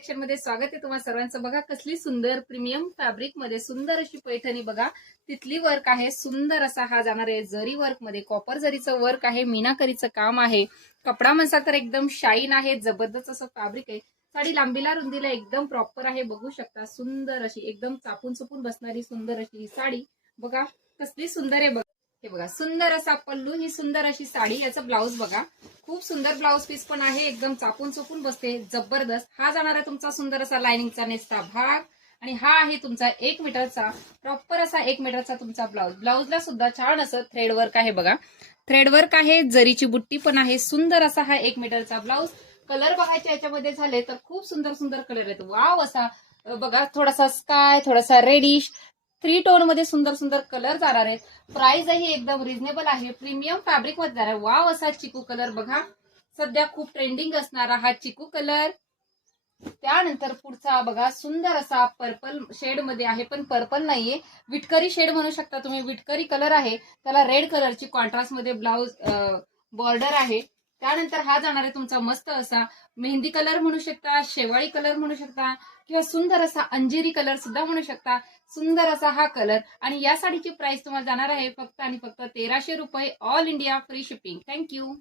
Collection मध्ये स्वागत आहे तुम्हा सर्वांचं। बघा कसली सुंदर प्रीमियम फॅब्रिक मध्ये सुंदर अशी पैठणी बघा, तिथली वर्क आहे। सुंदर असा हा जाणार आहे जरी वर्क मध्ये, कॉपर जरीचं वर्क आहे, मीनाकरीचं काम आहे। कपडा म्हणसा तर एकदम शाईन आहे, जबरदस्त असं फॅब्रिक आहे। साडी लांबीला रुंदीला एकदम प्रॉपर आहे, बघू शकता। सुंदर अशी एकदम चापून चुपून बसणारी सुंदर अशी साडी बघा, कसली सुंदर आहे बघा। हे बघा सुंदर असा पल्लू, ही सुंदर अशी साडी, याचा ब्लाऊज बघा, खूप सुंदर ब्लाऊज पीस पण आहे, एकदम चापून चुपून बसते, जबरदस्त। हा जाणार आहे तुमचा सुंदर असा लाइनिंगचा नेसता भाग, आणि हा आहे तुमचा 1 मीटरचा प्रॉपर असा 1 मीटरचा तुमचा ब्लाऊज। ब्लाऊजला सुद्धा छान असं थ्रेड वर्क आहे बघा, थ्रेड वर्क आहे, जरीची बुट्टी पण आहे। सुंदर असा हा 1 मीटरचा ब्लाऊज। कलर बघायचे याच्यामध्ये झाले तर खूप सुंदर सुंदर कलर आहेत, वाव असा बघा, थोडासा स्काय, थोडासा रेडिश, 3 टोन मध्ये सुंदर सुंदर कलर जाणार आहेत। प्राइस ही एकदम रिझनेबल आहे, प्रीमियम फॅब्रिक मध्ये जाणार आहे। वाव असा चिकू कलर बघा, सध्या खूप ट्रेंडिंग असणारा हा चिकू कलर। त्यानंतर पुढचा बघा सुंदर असा पर्पल शेड मध्ये आहे, पण पर्पल नाहीये, विटकरी शेड म्हणू शकता तुम्ही, विटकरी कलर आहे, त्याला रेड कलरची कॉन्ट्रास्ट मध्ये ब्लाऊज बॉर्डर आहे। त्यानंतर हा जाणार आहे तुमचा मस्त असा मेहंदी कलर म्हणू शकता, शेवाळी कलर म्हणू शकता, किंवा सुंदर असा अंजिरी कलर सुद्धा म्हणू शकता। सुंदर असा हा कलर, आणि या साडीची प्राइस तुम्हाला जाणार आहे फक्त आणि फक्त 1300 रुपये, all India free shipping. Thank you.